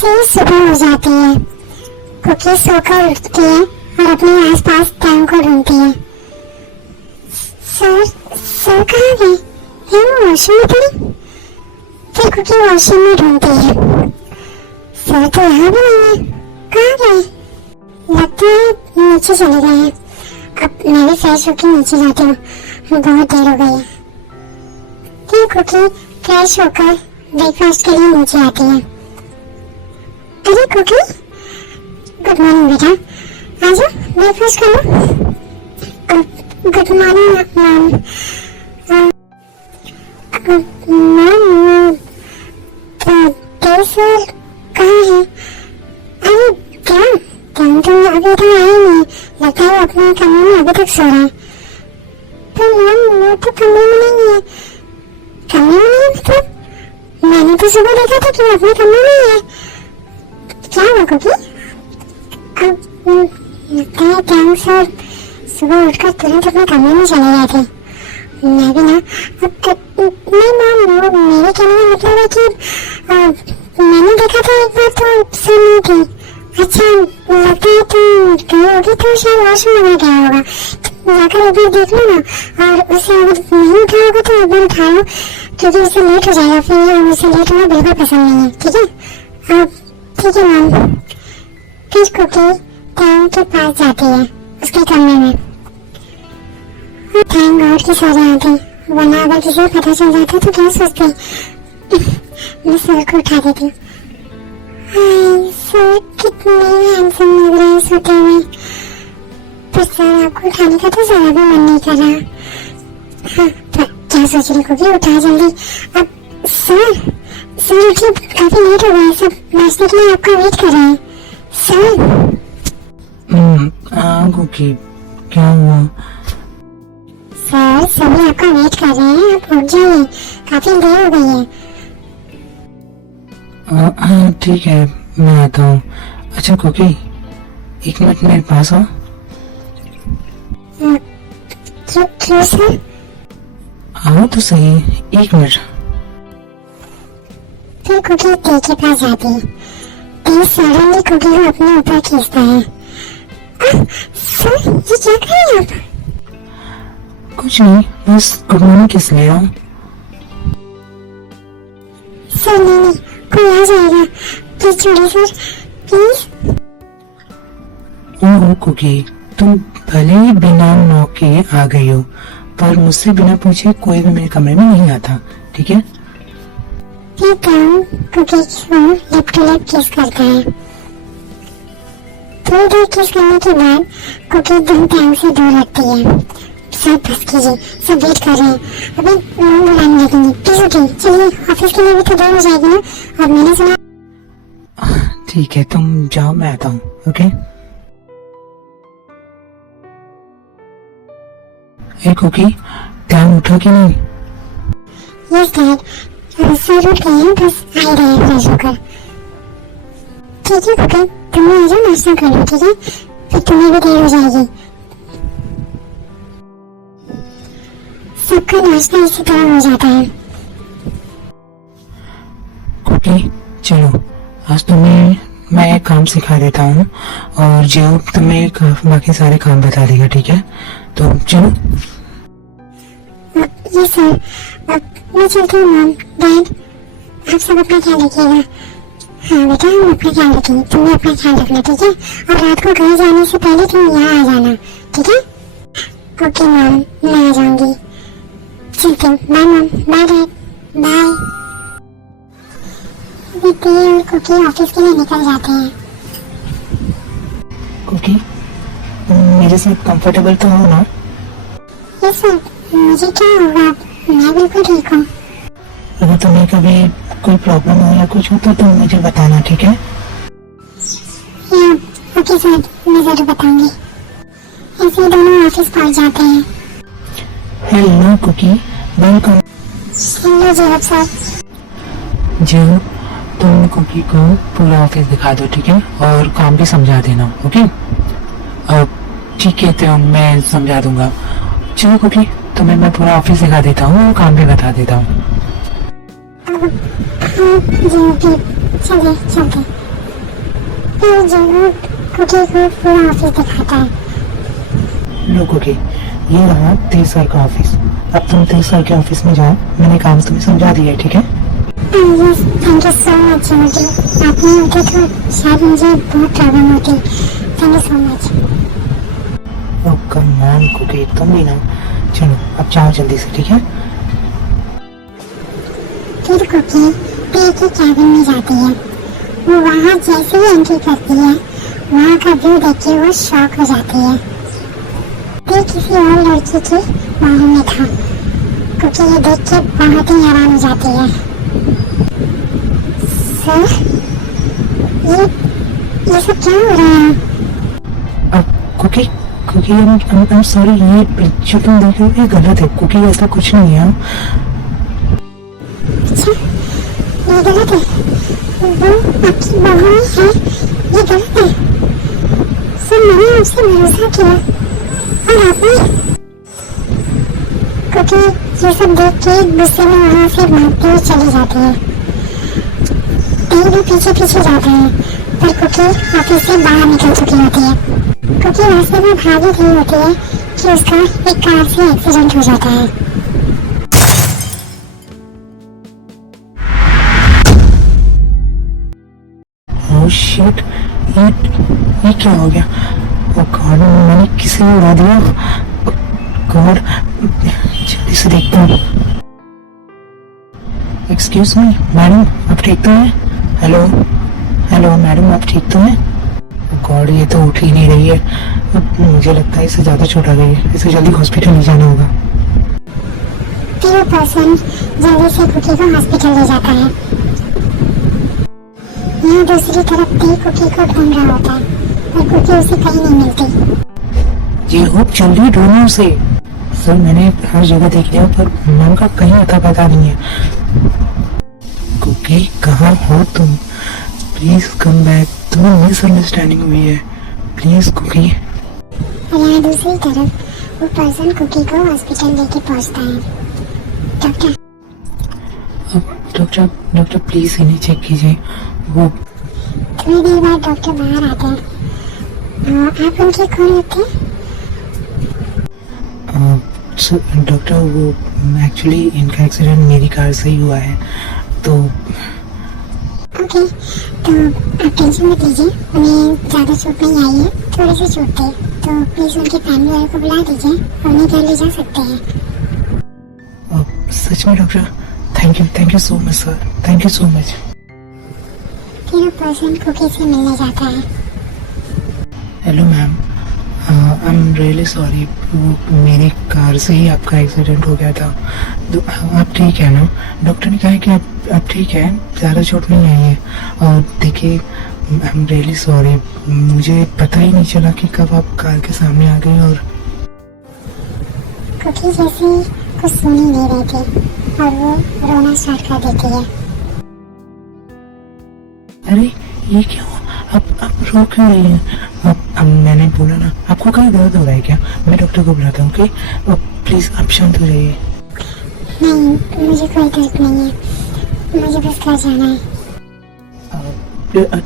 जैसे ही सुबह हो जाती है, कुकी सोकर उठती है और अपने आसपास टैंग को ढूंढती है। सर कहाँ गए? है वो वॉशरूम में पड़ी? फिर कुकी वॉशरूम में ढूंढती है। सर तो यहाँ भी नहीं है, कहाँ गए? लगता है नीचे चले गए हैं। अब मैं भी फ्रेश होकर नीचे जाती हूँ, बहुत देर हो गई है। फिर कुकी फ्रेश होकर ब्रेकफास्ट के लिए नीचे आती है। अरे कुकी, गुड मॉर्निंग बेटा, आजा ब्रेकफास्ट करो। Good morning ma'am. Ma'am sir कहाँ है? अरे क्या तो अभी तक आए नहीं, लगता है वो अपने कमरे में अभी तक सो रहा है। तो मैम वो तो कमरे में नहीं है। कमरे में नहीं मतलब? मैंने तो सुबह देखा था कि वो अपने कमरे में ही है। क्या हुआ कुकी? अब लगता है टैंग सर सुबह उठकर तुरंत अपने कमरे में चले गए थे। मैं भी ना नहीं मैम, वो मेरे कहने का मतलब है कि मैंने देखा था एक बार तो सर नहीं थी। अच्छा लगता है तुम गई होगी तो शायद वॉशरूम में गया होगा, जाकर एक बार देख लो ना। और उसे अगर नहीं उठा होगा तो एक बार उठा लो, क्योंकि उससे लेट हो जाएगा, फिर उसे लेट होना बिल्कुल पसंद नहीं है। ठीक है? ठीक है मैम। फिर कुकी टैंग के पास जाती है, उसके कमरे में। थैंक गॉड कि सो रहे थे, वरना अगर किसी को पता चल जाता तो क्या सोचते। मैं सर को उठा देती हूँ। हाय सर, कितने हैंडसम लग रहे हैं सोते हुए। पर सर आपको उठाने का तो जरा भी मन नहीं कर रहा। हाँ पर क्या सोच रही होगी, उठा जल्दी। अब सर उठिए, काफी लेट हो गया, सब नाश्ते के लिए आपका वेट कर रहे हैं। सर कुकी क्या हुआ? सर सभी आपका वेट कर रहे हैं, आप उठ जाइए, काफी देर हो गई है। हाँ ठीक है, मैं आता हूँ। अच्छा कुकी, एक मिनट मेरे पास आओ। क्यों सर? आओ तो सही, एक मिनट। फिर कुकी टी के पास जाती है। टी सडनली कुकी को अपने ऊपर खींचता है। सर ये क्या कर रहे हैं आप? कुछ नहीं, बस गुड मॉर्निंग किस ले रहा हूँ। सर नहीं, कोई आ जाएगा, प्लीज छोड़िए सर, प्लीज। ओह कुकी, तुम भले ही बिना नॉक किए आ गई हो, पर मुझसे बिना पूछे कोई भी मेरे कमरे में नहीं आता, ठीक है? फिर टैंग कुकी को लिप टू लिप किस करता है। थोड़ी देर किस करने के बाद कुकी एकदम टैंग से दूर हटती है। सब बस कीजिए, सब वेट कर रहे हैं, अभी मॉम बुलाने लगेंगे, प्लीज उठिए, चलिए ऑफिस के लिए भी तो देर हो जाएगी ना। और मैंने सुना। ठीक है, तुम जाओ, मैं आता हूँ। ओके ए कुकी, टैंग उठा कि नहीं? यस डैड, सर उठ गए हैं, बस आ रहे हैं फ्रेश होकर। ठीक है कुकी, तुम आ जाओ, नाश्ता कर लो, ठीक है? फिर तुम्हें भी देर हो जाएगी। सबका नाश्ता इसी तरह हो जाता है। कुकी चलो, आज तुम्हें मैं एक काम सिखा देता हूँ और जो तुम्हें बाकी सारे काम बता देगा, ठीक है? तो चलो। ये सर, मैं चलती हूँ। मॉम डैड, आप सब अपना ख्याल रखिएगा। हाँ बेटा, हम अपना ख्याल रखेंगे, तुम भी अपना ख्याल रखना, ठीक है? और रात को घर जाने से पहले तुम यहाँ आ जाना, ठीक है? ओके मॉम, मैं आ जाऊंगी। चलते हैं, bye mom, bye dad, bye. टी और कुकी ऑफिस के लिए निकल जाते हैं। कुकी, मेरे साथ कंफर्टेबल तो हो ना? यस सर, मुझे क्या होगा, मैं बिल्कुल ठीक हूँ। अगर तुम्हें कभी कोई प्रॉब्लम हो या कुछ हो तो तुम मुझे बताना, ठीक है? ओके सर, मैं जरूर बताऊंगी। ऐसे दोनों ऑफिस पहुंच जाते हैं। Hello Cookie, welcome. हेलो जनाब सर। जो तुम कुकी को पूरा ऑफिस दिखा दो, ठीक है? और काम भी समझा देना, ओके? ठीक है, तो मैं समझा दूंगा। चलो कुकी, तुम्हें मैं पूरा ऑफिस दिखा देता हूँ और काम भी बता देता हूँ। जी ओके, चलिए चलते। फिर जरूर कुकी को पूरा ऑफिस दिखाता है। लो कुकी, ये रहा तेज सर का ऑफिस। अब तुम तेज सर के ऑफिस में जाओ, मैंने काम तुम्हें समझा दिया है, ठीक है? Yes, thank you so much Georgie. आप नहीं होते तो शायद मुझे बहुत प्रॉब्लम होती। Thank you so much. Oh come on Cookie, तुम भी ना। चलो अब जाओ जल्दी से, ठीक है? फिर कुकी पे के कैबिन में जाती है। वो वहाँ जैसे ही एंट्री करती है, वहाँ का व्यू देख के वो शॉक हो जाती है। पे किसी और लड़की की बाहों में था। कुकी ये देख के बहुत ही हैरान हो जाती है। सर, ये सब क्या हो रहा है? अब कुकी कुकी I'm sorry, ये जो तुम देख रहे हो ये गलत है कुकी, ऐसा कुछ नहीं है। अच्छा, ये गलत है? वो आपकी बाहों में है, ये गलत है? सर, मैंने आपसे भरोसा किया और आपने। कुकी ये सब देख के गुस्से में वहाँ से भागते हुए चली जाती है। भी पीछे पीछे जाता है, पर कुकी ऑफिस से बाहर निकल चुकी होती है। कुकी रास्ते में भाग ही रही होती है कि उसका एक कार से एक्सीडेंट हो जाता है। ओह शिट, ये क्या हो गया? ओह गॉड, मैंने किसे उड़ा दिया? गॉड, जल्दी से देखता हूँ। एक्सक्यूज मी मैडम, आप ठीक तो हैं? हेलो हेलो मैडम, आप ठीक तो हैं? गॉड, ये तो उठ ही नहीं रही है। मुझे लगता है इसे ज्यादा चोट आ गई है, इसे जल्दी हॉस्पिटल ले जाना होगा। फिर वो पर्सन जल्दी से कुकी को हॉस्पिटल ले जाता है। यहाँ दूसरी तरफ पे कुकी को ढूंढ रहा होता है, पर कुकी उसे कहीं नहीं मिलती। ये होप जल्दी ढूंढो उसे। सर, मैंने हर जगह देख लिया पर मैम का कहीं अता पता नहीं है। कुकी, कहाँ हो तुम? प्लीज कम बैक, तुम्हें मिसअंडरस्टैंडिंग हुई है। Please Cookie. और यहाँ दूसरी तरफ वो पर्सन कुकी को हॉस्पिटल लेके पहुँचता है। डॉक्टर, डॉक्टर प्लीज इन्हें चेक कीजिए। वो थोड़ी देर बाद डॉक्टर बाहर आते हैं। आप उनके कौन लगते हैं? डॉक्टर, वो एक्चुअली इनका एक्सीडेंट मेरी कार से ही हुआ है, तो ओके, तो आप टेंशन मत लीजिए, उन्हें ज़्यादा चोट नहीं आई है, थोड़ी सी चोट थी, तो प्लीज़ उनके फैमिली वालों को बुला दीजिए और उन्हें घर ले जा सकते हैं। सच में doctor? Thank you so much sir, thank you so much. फिर वो पर्सन कुकी से मिलने जाता है। Hello ma'am, I am really sorry, वो मेरी कार से ही आपका एक्सीडेंट हो गया था। तो आप ठीक है ना? डॉक्टर ने कहा है कि आप ठीक है, ज़्यादा चोट नहीं आई है। और देखिए, आई एम रियली सॉरी, मुझे पता ही नहीं चला कि कब आप कार के सामने आ गए। और कुकी जैसे कुछ सुन ही नहीं रही थी और वो रोना स्टार्ट कर देती है। अरे ये क्या हुआ? आप रो क्यों रही हैं? अब मैंने बोला ना, आपको कहीं दर्द हो रहा है क्या? मैं डॉक्टर को बुलाता हूँ, ओके? प्लीज आप शांत हो जाइए। नहीं, मुझे कोई दर्द नहीं है, मुझे बस घर जाना है।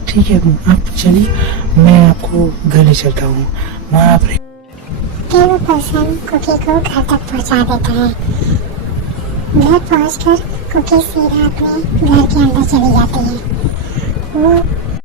ठीक है, आप चलिए, मैं आपको घर ले चलता हूँ, वहाँ आप रहिए। फिर वो पर्सन कुकी को घर तक पहुँचा देता है। घर पहुँचकर कुकी सीधा अपने घर के अंदर चली जाती है। वो